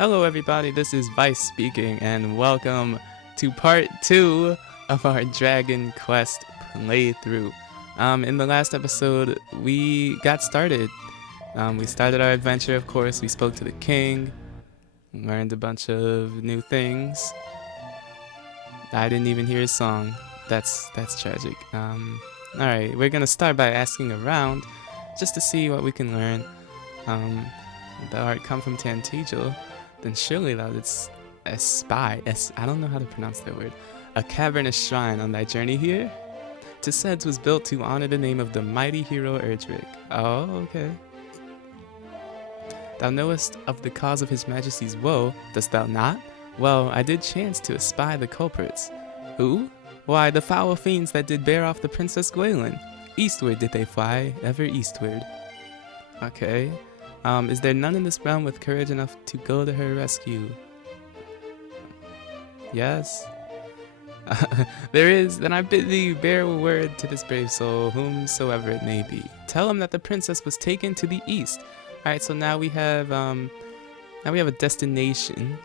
Hello everybody, this is Vice speaking and welcome to part 2 of our Dragon Quest playthrough. In the last episode, we got started. We started our adventure, of course. We spoke to the king, learned a bunch of new things. I didn't even hear his song. That's tragic. Alright, we're gonna start by asking around just to see what we can learn. The art come from Tantegel, then surely thou didst espy, I don't know how to pronounce that word, a cavernous shrine on thy journey here? 'Tis said 'twas built to honor the name of the mighty hero Erdrick. Oh, okay. Thou knowest of the cause of his majesty's woe, dost thou not? Well, I did chance to espy the culprits. Who? Why, the foul fiends that did bear off the Princess Gwaelin. Eastward did they fly, ever eastward. Okay. Is there none in this realm with courage enough to go to her rescue? Yes. There is, then I bid thee bear a word to this brave soul, whomsoever it may be. Tell him that the princess was taken to the east. Alright, so now we have a destination.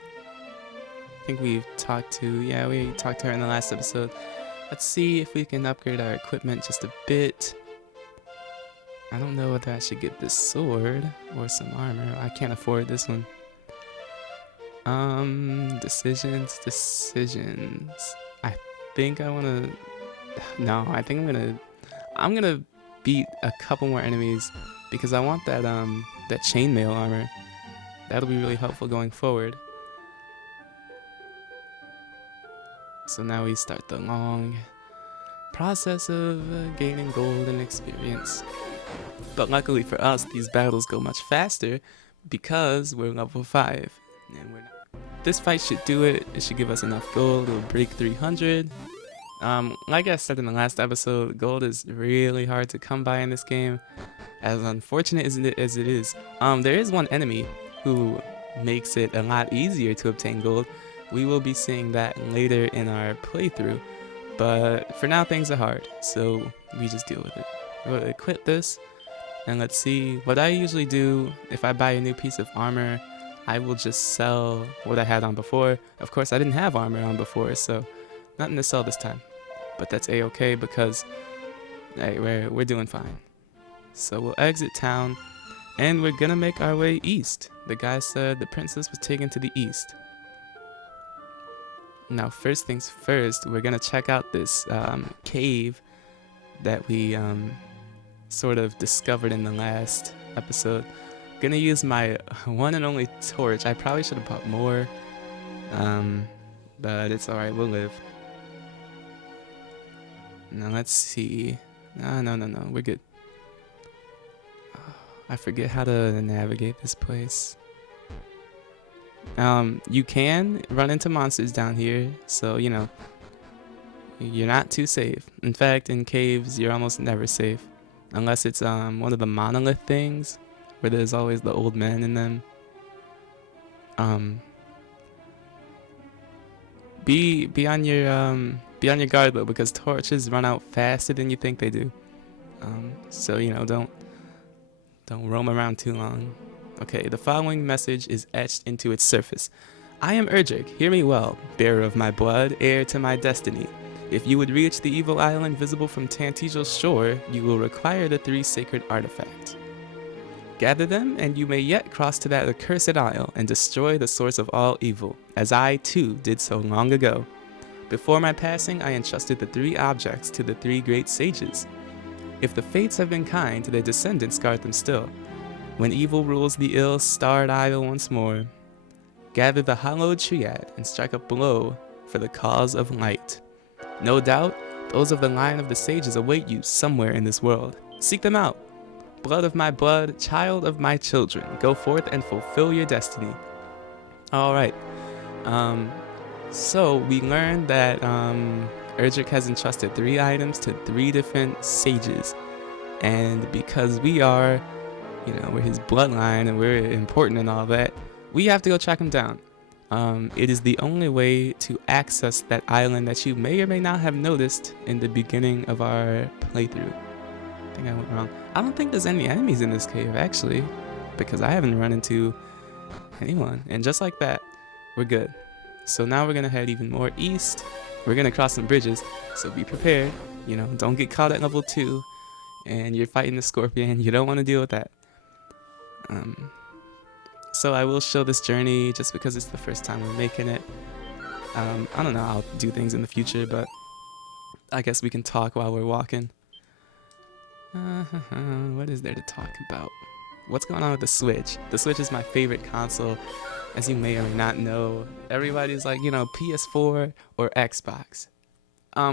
I think we talked to her in the last episode. Let's see if we can upgrade our equipment just a bit. I don't know whether I should get this sword or some armor. I can't afford this one. Decisions. I think I wanna. No, I think I'm gonna beat a couple more enemies because I want that chainmail armor. That'll be really helpful going forward. So now we start the long process of gaining gold and experience. But luckily for us, these battles go much faster because we're level 5. And this fight should do it. It should give us enough gold. It'll break 300. Like I said in the last episode, gold is really hard to come by in this game. As unfortunate as it is, there is one enemy who makes it a lot easier to obtain gold. We will be seeing that later in our playthrough. But for now, things are hard, so we just deal with it. We'll equip this. And let's see, what I usually do if I buy a new piece of armor, I will just sell what I had on before. Of course, I didn't have armor on before, so nothing to sell this time. But that's a-okay because hey, we're doing fine. So we'll exit town, and we're gonna make our way east. The guy said the princess was taken to the east. Now, first things first, we're gonna check out this cave that we sort of discovered in the last episode. Gonna use my one and only torch. I probably should have bought more, but it's alright, we'll live. Now let's see. No, we're good. I forget how to navigate this place. You can run into monsters down here, so you know, you're not too safe. In fact, in caves, you're almost never safe. Unless it's one of the monolith things, where there's always the old men in them. Be on your guard though, because torches run out faster than you think they do. So you know, don't roam around too long. Okay, the following message is etched into its surface. I am Erdrick, hear me well, bearer of my blood, heir to my destiny. If you would reach the evil island visible from Tantegel's shore, you will require the 3 sacred artifacts. Gather them, and you may yet cross to that accursed isle and destroy the source of all evil, as I, too, did so long ago. Before my passing, I entrusted the 3 objects to the 3 great sages. If the fates have been kind, their descendants guard them still. When evil rules the ill-starred isle once more, gather the hallowed triad and strike a blow for the cause of light. No doubt, those of the line of the sages await you somewhere in this world. Seek them out. Blood of my blood, child of my children, go forth and fulfill your destiny. Alright, so we learned that Erdrick has entrusted 3 items to 3 different sages. And because we are, you know, we're his bloodline and we're important and all that, we have to go track him down. It is the only way to access that island that you may or may not have noticed in the beginning of our playthrough. I think I went wrong. I don't think there's any enemies in this cave, actually, because I haven't run into anyone. And just like that, we're good. So now we're gonna head even more east. We're gonna cross some bridges, so be prepared. You know, don't get caught at level 2 and you're fighting the scorpion. You don't want to deal with that. Um, so I will show this journey just because it's the first time we're making it. I don't know, I'll do things in the future, but I guess we can talk while we're walking. What is there to talk about? What's going on with the Switch? The Switch is my favorite console, as you may or may not know. Everybody's like, you know, PS4 or Xbox.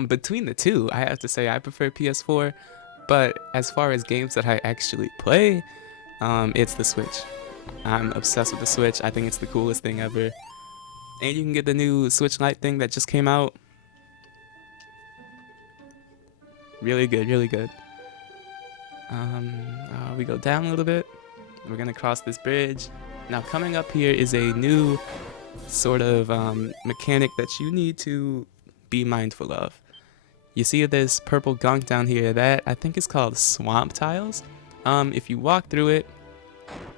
Between the two, I have to say I prefer PS4, but as far as games that I actually play, it's the Switch. I'm obsessed with the Switch. I think it's the coolest thing ever. And you can get the new Switch Lite thing that just came out. Really good, really good. We go down a little bit. We're gonna cross this bridge. Now coming up here is a new sort of mechanic that you need to be mindful of. You see this purple gunk down here, that I think is called swamp tiles. If you walk through it,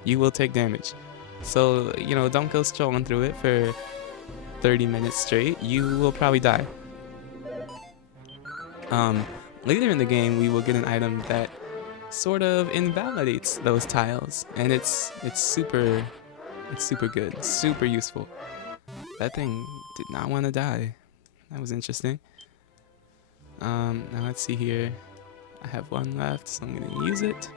you will take damage. So, you know, don't go strolling through it for 30 minutes straight. You will probably die. Later in the game, we will get an item that sort of invalidates those tiles, and it's super good, super useful. That thing did not want to die. That was interesting. Now let's see here. I have one left, so I'm gonna use it.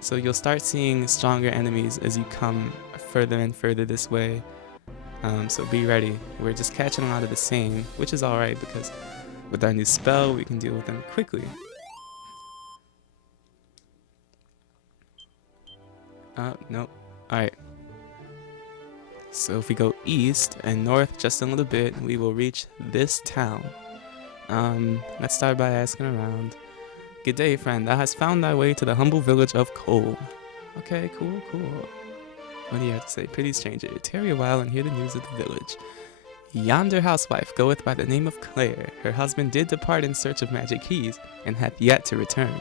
So you'll start seeing stronger enemies as you come further and further this way. So be ready. We're just catching a lot of the same, which is alright because with our new spell, we can deal with them quickly. Nope. Alright. So if we go east and north just a little bit, we will reach this town. Let's start by asking around. Good day, friend. Thou hast found thy way to the humble village of Cole. Okay, cool. What do you have to say? Pretty stranger, tarry a while and hear the news of the village. Yonder housewife goeth by the name of Claire. Her husband did depart in search of magic keys, and hath yet to return.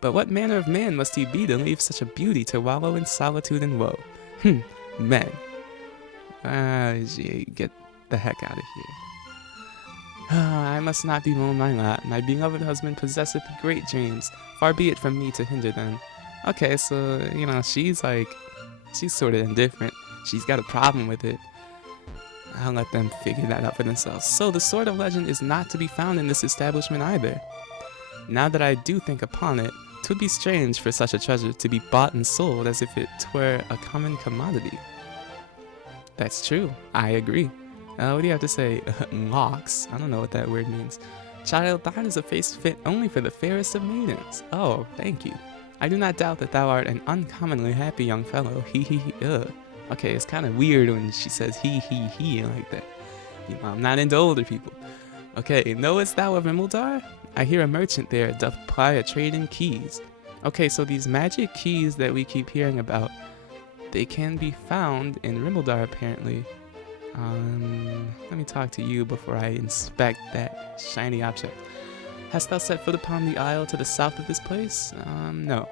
But what manner of man must he be to leave such a beauty to wallow in solitude and woe? Men. Get the heck out of here. I must not bemoan my lot. My beloved husband possesseth great dreams. Far be it from me to hinder them. Okay, so, you know, she's sort of indifferent. She's got a problem with it. I'll let them figure that out for themselves. So the Sword of Legend is not to be found in this establishment either. Now that I do think upon it, 'twould be strange for such a treasure to be bought and sold as if it were a common commodity. That's true. I agree. What do you have to say? Locks? I don't know what that word means. Child, thine is a face fit only for the fairest of maidens. Oh, thank you. I do not doubt that thou art an uncommonly happy young fellow. Ugh. Okay, it's kind of weird when she says he like that. You know, I'm not into older people. Okay, knowest thou of Rimmeldar? I hear a merchant there doth ply a trade in keys. Okay, so these magic keys that we keep hearing about, they can be found in Rimmeldar apparently. Let me talk to you before I inspect that shiny object. Hast thou set foot upon the isle to the south of this place? No.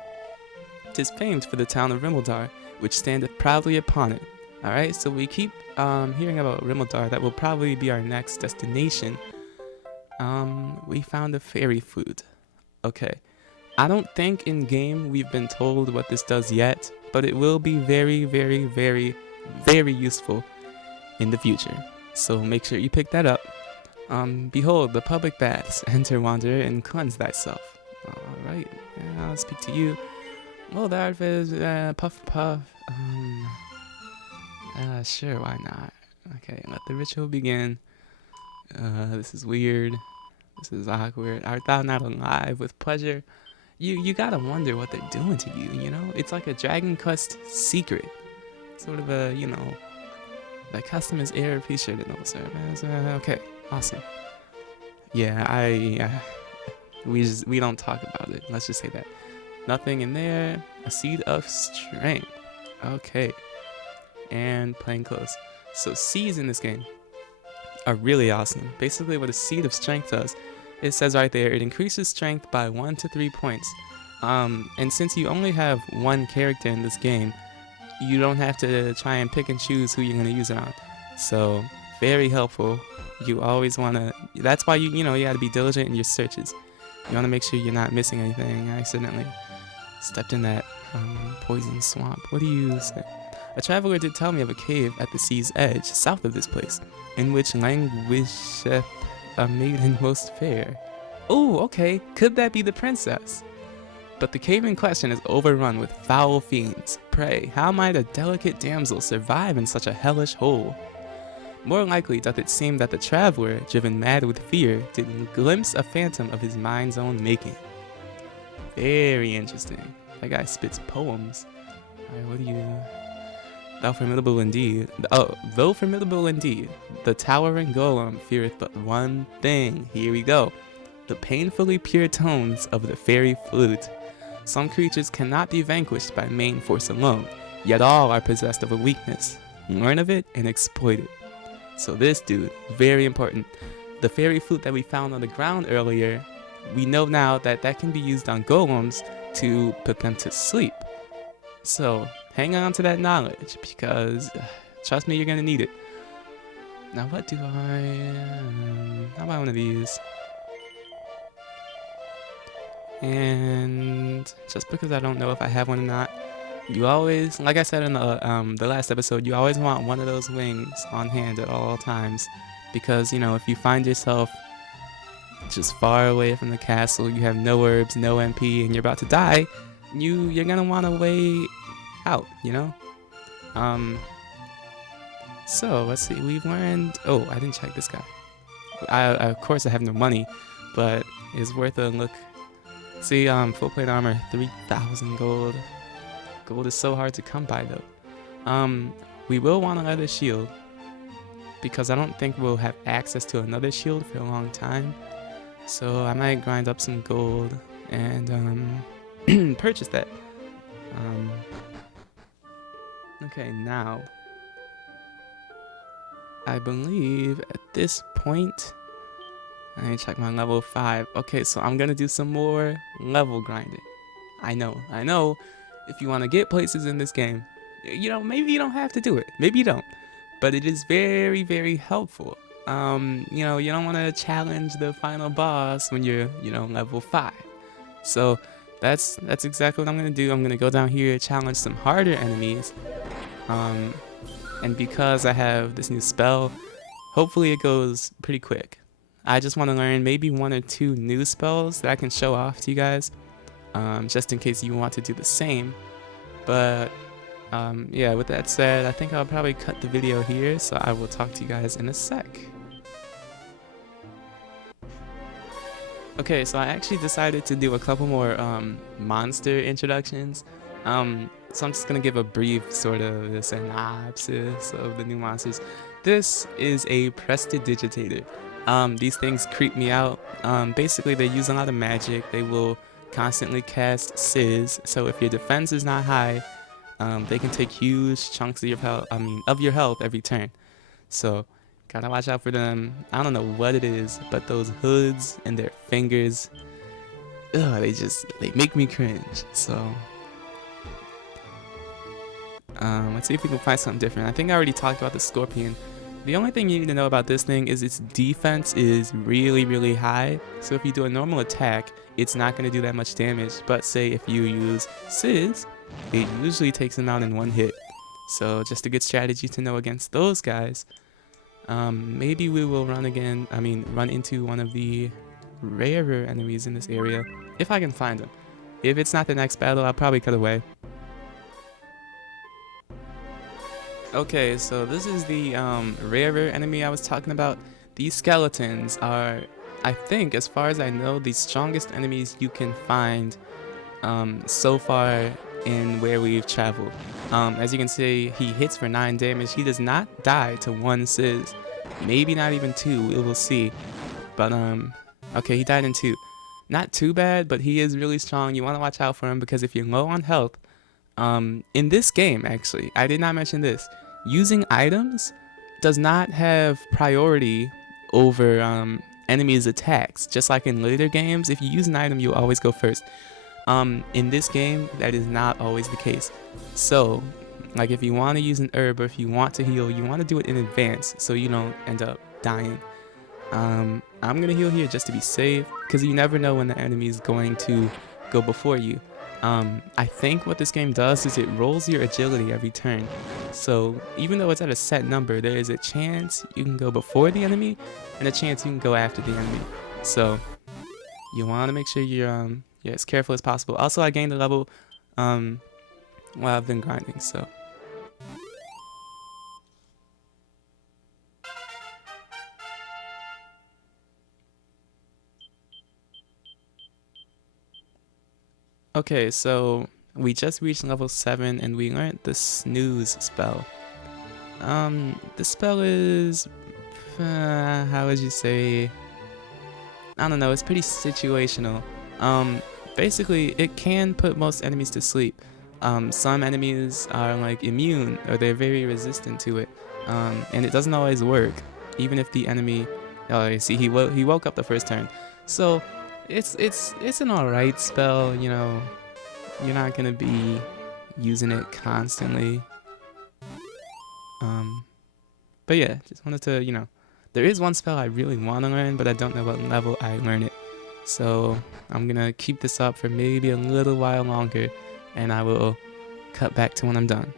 'Tis famed for the town of Rimmeldar, which standeth proudly upon it. Alright, so we keep hearing about Rimmeldar. That will probably be our next destination. We found a fairy flute. Okay. I don't think in game we've been told what this does yet, but it will be very, very, very, very useful in the future. So make sure you pick that up. Behold, the public baths. Enter, wanderer, and cleanse thyself. Alright, I'll speak to you. Well, that is, puff. Sure, why not? Okay, let the ritual begin. This is weird. This is awkward. Art thou not alive with pleasure? You gotta wonder what they're doing to you, you know? It's like a Dragon Quest secret. Sort of a, you know, the custom is air appreciated in all service. Okay, awesome. Yeah, we don't talk about it. Let's just say that. Nothing in there. A seed of strength. Okay. And plain clothes. So seeds in this game are really awesome. Basically what a seed of strength does, it says right there, it increases strength by 1 to 3 points. And since you only have one character in this game, you don't have to try and pick and choose who you're going to use it on. So very helpful. You always want to, that's why you got to be diligent in your searches. You want to make sure you're not missing anything. I accidentally stepped in that poison swamp. What do you say? A traveler did tell me of a cave at the sea's edge, south of this place, in which languisheth a maiden most fair. Oh, okay. Could that be the princess? But the cave in question is overrun with foul fiends. Pray, how might a delicate damsel survive in such a hellish hole? More likely doth it seem that the traveler, driven mad with fear, did glimpse a phantom of his mind's own making. Very interesting. That guy spits poems. Alright, what do you... Though formidable indeed. Though formidable indeed, the towering golem feareth but one thing. Here we go. The painfully pure tones of the fairy flute. Some creatures cannot be vanquished by main force alone, yet all are possessed of a weakness. Learn of it and exploit it. So this dude, very important. The fairy flute that we found on the ground earlier, we know now that that can be used on golems to put them to sleep. So hang on to that knowledge, because trust me, you're gonna need it. Now what do how about one of these? And just because I don't know if I have one or not, you always, like I said in the last episode, you always want one of those wings on hand at all times, because if you find yourself just far away from the castle, you have no herbs, no MP, and you're about to die, you're gonna want a way out, So let's see, we've learned. Oh, I didn't check this guy. Of course I have no money, but it's worth a look. See, full plate armor, 3,000 gold. Gold is so hard to come by though. We will want a leather shield, because I don't think we'll have access to another shield for a long time. So I might grind up some gold and purchase that. Okay, now I believe at this point, I need to check my level 5. Okay, so I'm gonna do some more level grinding. I know. If you want to get places in this game, maybe you don't have to do it. Maybe you don't. But it is very, very helpful. You don't want to challenge the final boss when you're, level 5. So that's exactly what I'm gonna do. I'm gonna go down here, challenge some harder enemies. And because I have this new spell, hopefully it goes pretty quick. I just want to learn maybe 1 or 2 new spells that I can show off to you guys, just in case you want to do the same. But yeah, with that said, I think I'll probably cut the video here, so I will talk to you guys in a sec. Okay, so I actually decided to do a couple more monster introductions. So I'm just gonna give a brief sort of synopsis of the new monsters. This is a prestidigitator. These things creep me out. Basically, they use a lot of magic. They will constantly cast Sizz, so if your defense is not high, they can take huge chunks of your health every turn. So gotta watch out for them. I don't know what it is, but those hoods and their fingers, they make me cringe. So let's see if we can find something different. I think I already talked about the scorpion. The only thing you need to know about this thing is its defense is really, really high. So if you do a normal attack, it's not going to do that much damage. But say if you use Sizz, it usually takes them out in 1 hit. So just a good strategy to know against those guys. Maybe we will run into one of the rarer enemies in this area, if I can find them. If it's not the next battle, I'll probably cut away. Okay, so this is the rarer enemy I was talking about. These skeletons are, I think, as far as I know, the strongest enemies you can find so far in where we've traveled. As you can see, he hits for 9 damage. He does not die to 1 Sizz. Maybe not even 2, we will see. But, okay, he died in 2. Not too bad, but he is really strong. You want to watch out for him, because if you're low on health, in this game, actually, I did not mention this, using items does not have priority over enemies' attacks. Just like in later games, if you use an item, you always go first. In this game, that is not always the case. So Like if you want to use an herb or if you want to heal, you want to do it in advance so you don't end up dying. I'm gonna heal here just to be safe because you never know when the enemy is going to go before you. I think what this game does is it rolls your agility every turn. So even though it's at a set number, there is a chance you can go before the enemy and a chance you can go after the enemy. So you want to make sure you're yeah, as careful as possible. Also, I gained a level um, while I've been grinding, so. Okay, so we just reached level 7 and we learned the snooze spell. The spell is, how would you say, I don't know, it's pretty situational. Basically, it can put most enemies to sleep. Some enemies are like immune or they're very resistant to it, and it doesn't always work, even if the enemy. Oh, you see, he woke up the first turn, so it's an alright spell. You know, you're not gonna be using it constantly. Um, but yeah, just wanted to there is one spell I really want to learn, but I don't know what level I learn it. So I'm gonna keep this up for maybe a little while longer, and I will cut back to when I'm done.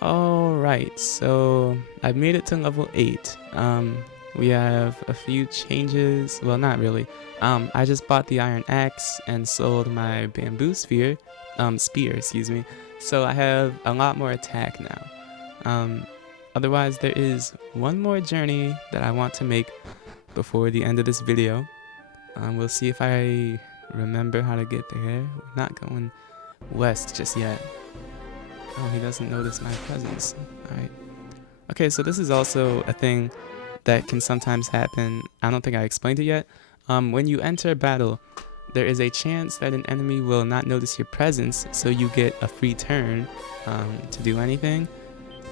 Alright, so I've made it to level 8. We have a few changes. Well, not really. I just bought the iron axe and sold my bamboo spear, excuse me. So I have a lot more attack now. Otherwise, there is one more journey that I want to make before the end of this video. We'll see if I remember how to get there. We're not going west just yet. Oh, he doesn't notice my presence. Alright. Okay, so this is also a thing that can sometimes happen. I don't think I explained it yet. When you enter a battle, there is a chance that an enemy will not notice your presence, so you get a free turn to do anything.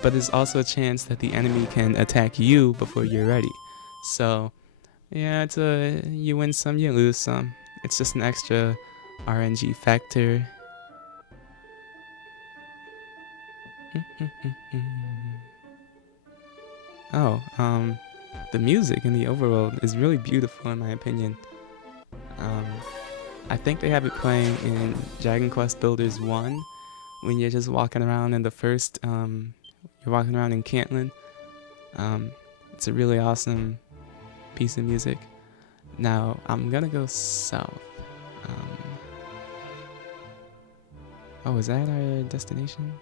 But there's also a chance that the enemy can attack you before you're ready. So, yeah, you win some, you lose some. It's just an extra RNG factor. Oh, the music in the overworld is really beautiful in my opinion. Um, I think they have it playing in Dragon Quest Builders 1 when you're just walking around in the first, you're walking around in Cantlin. It's a really awesome piece of music. Now, I'm gonna go south. Oh, is that our destination?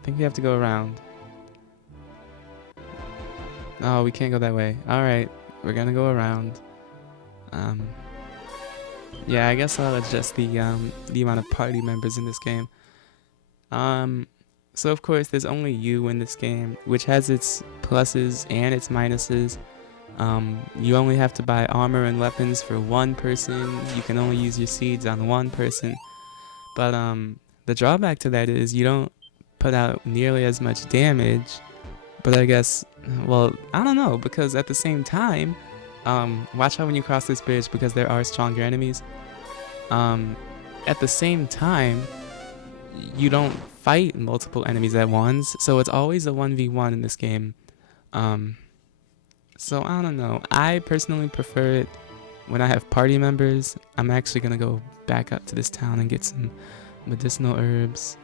I think we have to go around. Oh, we can't go that way. Alright, we're gonna go around. Yeah, I guess I'll adjust the amount of party members in this game. So of course there's only you in this game, which has its pluses and its minuses. You only have to buy armor and weapons for one person. You can only use your seeds on one person. But the drawback to that is you don't put out nearly as much damage. But I guess, well, I don't know, because at the same time, watch out when you cross this bridge because there are stronger enemies. At the same time, you don't fight multiple enemies at once, so it's always a 1v1 in this game. So I don't know. I personally prefer it when I have party members. I'm actually gonna go back up to this town and get some medicinal herbs.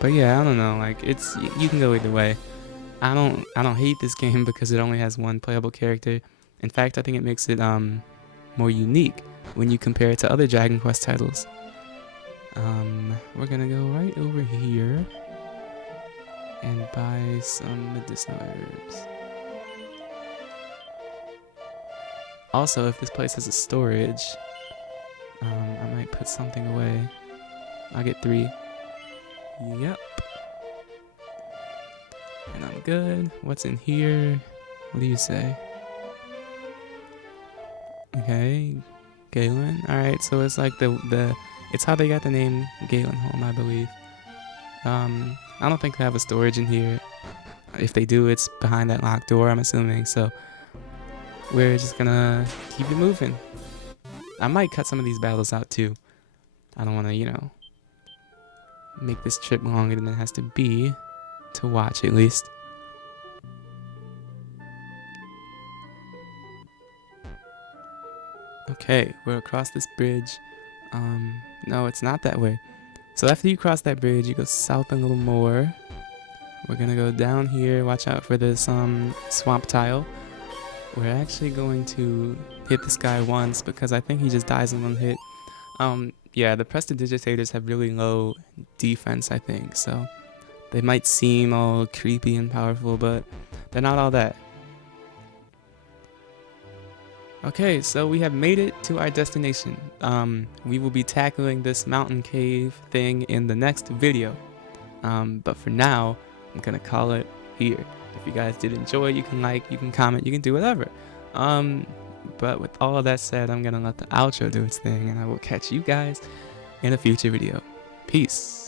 But yeah, I don't know. Like you can go either way. I don't hate this game because it only has one playable character. In fact, I think it makes it more unique when you compare it to other Dragon Quest titles. We're gonna go right over here and buy some medicinal herbs. Also, if this place has a storage, I might put something away. I'll get 3. Yep. And I'm good. What's in here? What do you say? Okay, Gwaelin. Alright, so it's like it's how they got the name Gwaelin Home, I believe. I don't think they have a storage in here. If they do, it's behind that locked door, I'm assuming. So we're just gonna keep it moving. I might cut some of these battles out too. I don't want to, make this trip longer than it has to be, to watch at least. Okay, we're across this bridge. No, it's not that way. So after you cross that bridge, you go south a little more. We're gonna go down here. Watch out for this swamp tile. We're actually going to hit this guy once because I think he just dies in one hit. Yeah, the prestidigitators have really low defense, I think, so they might seem all creepy and powerful, but they're not all that. Okay, so we have made it to our destination. We will be tackling this mountain cave thing in the next video. But for now, I'm gonna call it here. If you guys did enjoy, you can like, you can comment, you can do whatever. But with all of that said, I'm gonna let the outro do its thing, and I will catch you guys in a future video. Peace.